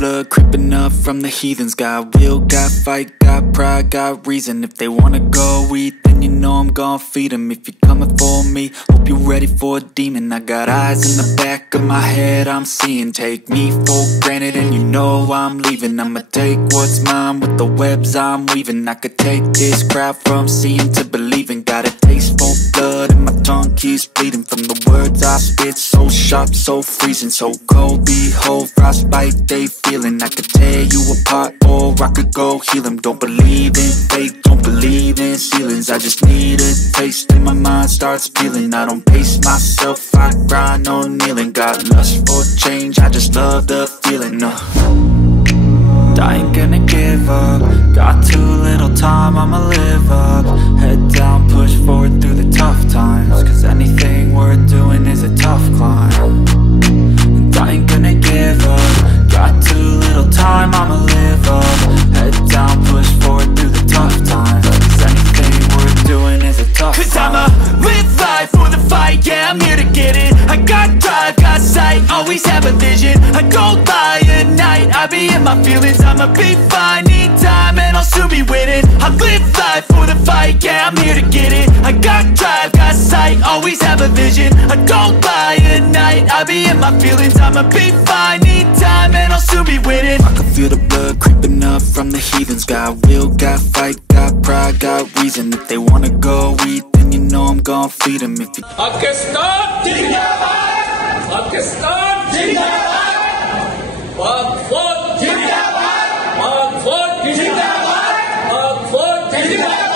blood creeping up from the heathens. Got will, got fight, got pride, got reason. If they wanna go eat, then you know I'm gon' feed them. If you're coming for me, hope you're ready for a demon. I got eyes in the back of my head, I'm seeing. Take me for granted and you know I'm leaving. I'ma take what's mine with the webs I'm weaving. I could take this crowd from seeing to believing. Got a taste for blood and my tongue keeps bleeding from the words I spit. So sharp, so freezing, so cold. Behold, frostbite they feeling. I could tear you apart or I could go heal them. Don't believe in fate, don't believe in ceilings. I just need a taste and my mind starts peeling. I don't pace myself, I grind on kneeling. Got lust for change, I just love the feeling. I ain't gonna give up. Got too little time, I'ma live up. Head down, push forward through the tough times. Cause anything worth doing is a tough climb. And I ain't gonna give up. Got too little time, I'ma live up. Head down, push forward through the tough times. Cause anything worth doing is a tough climb. Cause I'ma live life for the fight, yeah, I'm here to get it. I got drive, got sight, always have a vision. I don't lie at night, I be in my feelings. I'ma be fine, need time and I'll soon be winning. I live life for the fight, yeah, I'm here to get it. I got drive, got sight, always have a vision. I don't lie at night, I be in my feelings. I'ma be fine, need time and I'll soon be winning. I can feel the blood creeping up from the heathens. Got will, got fight, got pride, got reason. If they wanna go eat, then you know I'm gon' feed them. If you Pakistan Zindabad, Pakistan Zindabad, Pakistan Zindabad, Pakistan Zindabad, Pakistan Zindabad.